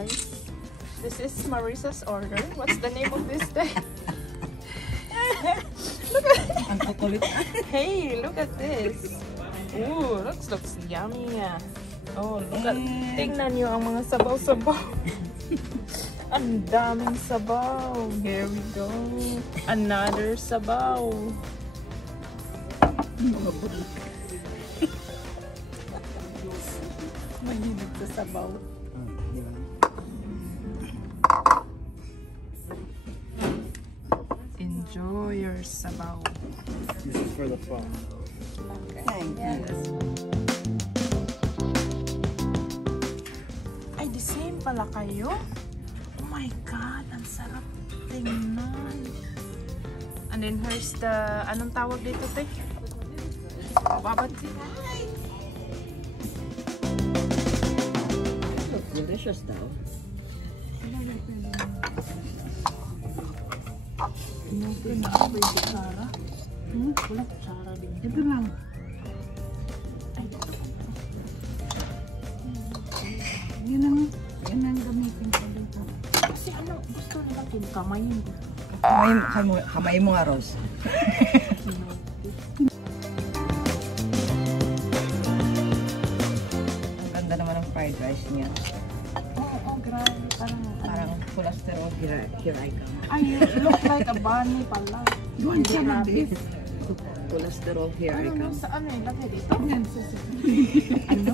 guys. This is Marisa's order. What's the name of this day? Look at hey, look at this. Ooh, looks yummy. Oh, look at, tingnan nyo ang mga sabaw-sabaw. Ang daming sabaw. Here we go. Another sabaw. Mahilig sa sabaw. Enjoy your sabaw. This is for the fall. Okay. Yes. Ay, the same pala kayo? Oh my God, ang sarap tingnan. And then here's the, anong tawag dito, te? Babati. Looks delicious though. Wala kutsara din. Ito lang. Yan ang gamitin ko dito. Kasi ano, gusto nila kinakamayin. Kamay mo nga, Rose. Ang ganda naman ng fried rice niya. Oo, grabe. Parang cholesterol, here I come. Ay, it looks like a bunny pala. Doon siya na beef. Cholesterol, here I Ano come. sa ano yung lagay dito? Ano?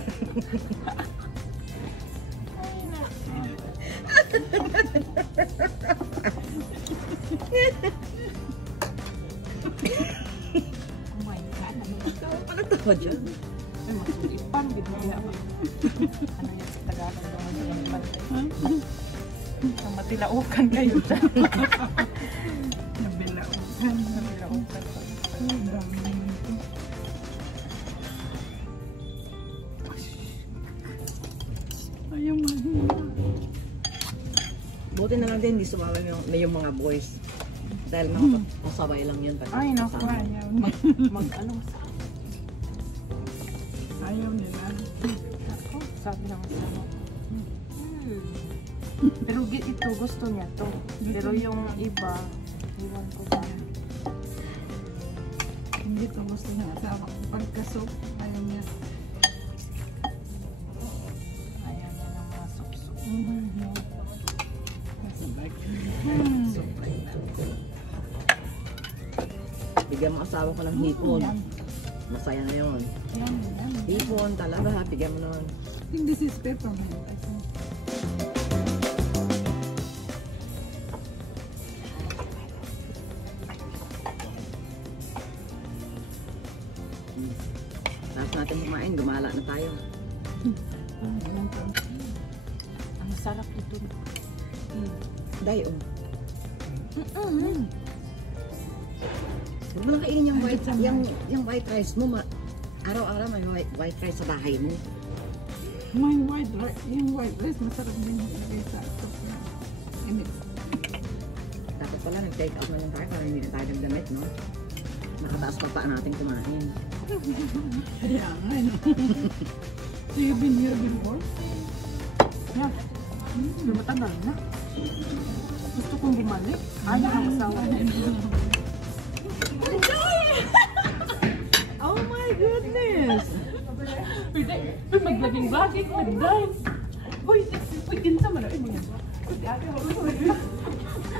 Oh my God, Ano to dyan? ay masulipan, bigla ako. Ano yan sa Tagalog naman sa lampan? Ang matilaukan kayo dyan. Nabilaukan ko. Ayaw mahina. Buti na lang din, hindi sumama yung mga boys. Dahil mga pasaway lang yun. Ay, naku. Mag-ano sa... Ayaw nila. Ako, sabi naman sa ano. Pero ito, gusto niya to. Pero yung iba, iwan ko ba. Hindi ko gusto niya asawa. Pagkasok, ayaw niya. Ayan na ng mga sup-sup. Bigyan mo asawa ko ng hipon. Masaya na yun. Hipon talaga, bigyan mo naman. I think this is peppermint. I think. Tapos natin kumain, gumala na tayo. Ang sarap ito. Day, oh. Huwag mo lang kainin yung white rice mo. Araw-araw may white rice sa bahay mo. Yung white rice, masarap din ilagay sa top na. Dapat pala nag-take out na lang tayo para hindi na tayo nagdamit, no? Nakataas pa paan natin kumain. Kaya nga, no? So you've been here before? Yeah. Matagal na. Gusto kong bumalik. Ayaw ang asawa. Oh my goodness! Maglaging-laging, mag-dive. Uy, kinsa mo na.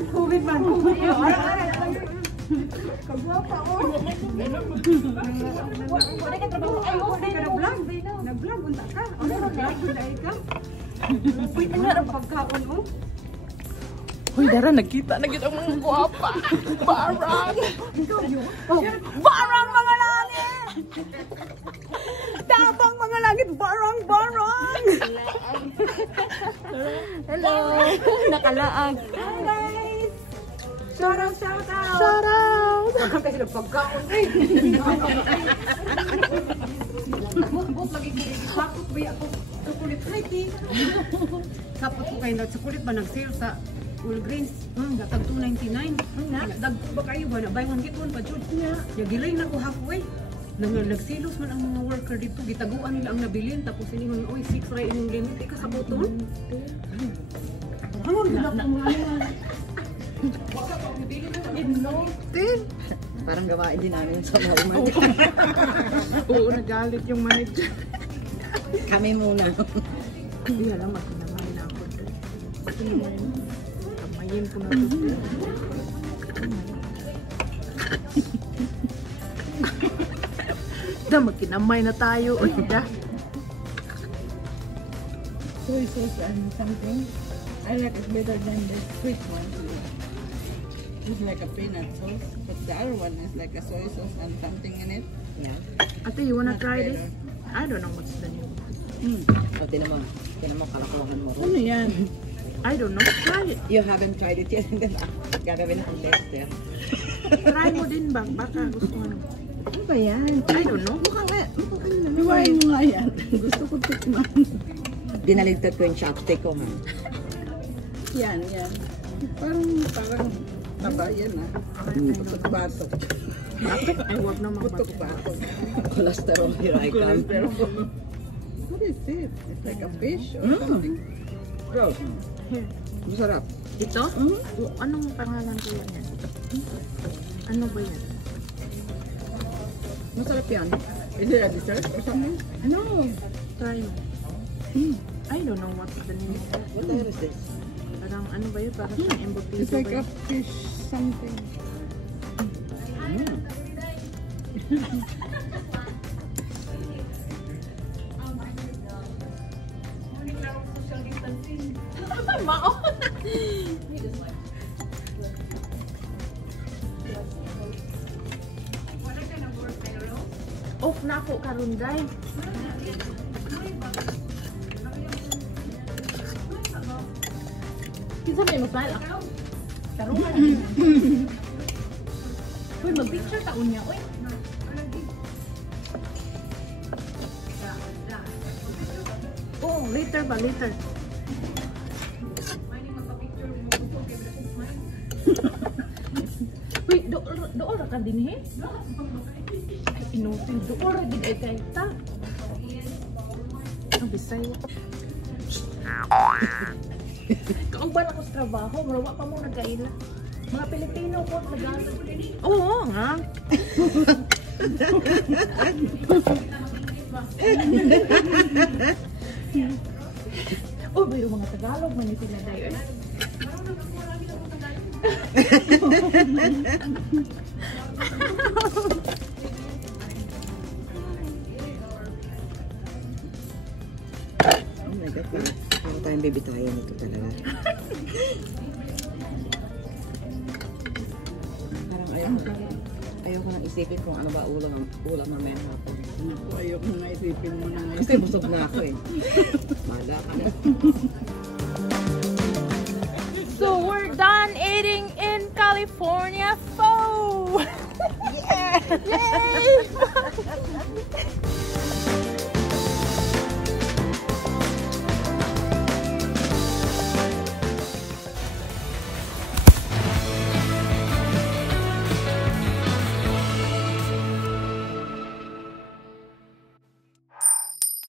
Kulit man. Kagwapa, oh! Wala ka trabaho. Ay, Wala ka na-vlog. Nag-vlog, unta ka. Ano na vlog? Dahil ka? uy, ano ang pagkaon mo? Uy, Dara, nagkita na kita mga guwapa. Barang! Barang mga langit! Tabang mga langit! Barang! Barang! Hello! Nakalaag. Hi guys! Shout out! Shout out! Shout out! Kasi nagpagkaon eh! Buot lagi ko. Kapot ba ako? Kukulit pretty. Kapot ko kayo sa kulit ba nag-sale sa Full Greens? Gatag $2.99. Dagko ba kayo ba? Buy one get one pa, Jud. Nagilay na ko halfway. Nagsilos man ang mga worker dito, gitaguan nila ang nabilin, tapos hindi man, oy, 6 ray inyong limit, ika sa buton. Ano, na Parang gawain din namin sa mga Oo, nagalit yung manager. Kami muna. Hindi alam, magkinamay na ako. Kamayin ko na ito. Da, magkinamay na tayo. O, da. Soy sauce and something. I like it better than the sweet one. It's like a peanut sauce, but the other one is like a soy sauce and something in it. Yeah. Ate, you wanna Much try better. this? I don't know what's the name. O, tinan mo, kalakuhan mo. Ano yan? I don't know. Try it. You haven't tried it yet. Gagawin akong test eh. Try mo din ba? Baka gusto mo. Ano ba yan? I don't know. Mukhang ano naman. Iwain mo nga yan. Gusto ko tikman. Dinaligtad ko yung chopstick ko, ha? Yan. Parang taba yan ah. Putok-batok. Ay, huwag naman Putok-batok. Cholesterol, here I come. What is it? It's like a fish or something. Bro, masarap. Ito? Anong pangalan ko yan? Ano ba yan? Masarap yan. Is it a dessert or something? Ano? Try mo. I don't know what's the name. What the hell is this? Parang ano ba yun? Parang siyang embutido It's like ba a yun? fish something. Off na ako karon day. Kinsa may mobile ako? Tarungan. Uy, mag-picture taon niya, uy. Oh, later ba? Later. Uy, doon ra ka din eh? Ay, inutin. Doon ra din ay kay ta. Ang Bisaya. Kauban ako sa trabaho, marawa pa mo nagkaila. Mga Pilipino po, Tagalog. Oo nga. Oh, mayroong mga Tagalog, man yung sila dayo. Oh my God, parang tayong bibitayan ito talaga. Parang ayoko nang isipin kung ano ba ulam mamaya hapon. Naku, ayoko nga isipin mo na ngayon. Kasi busog na ako eh. Mala ka na. So we're done eating in California. Pho! Yeah! Yay!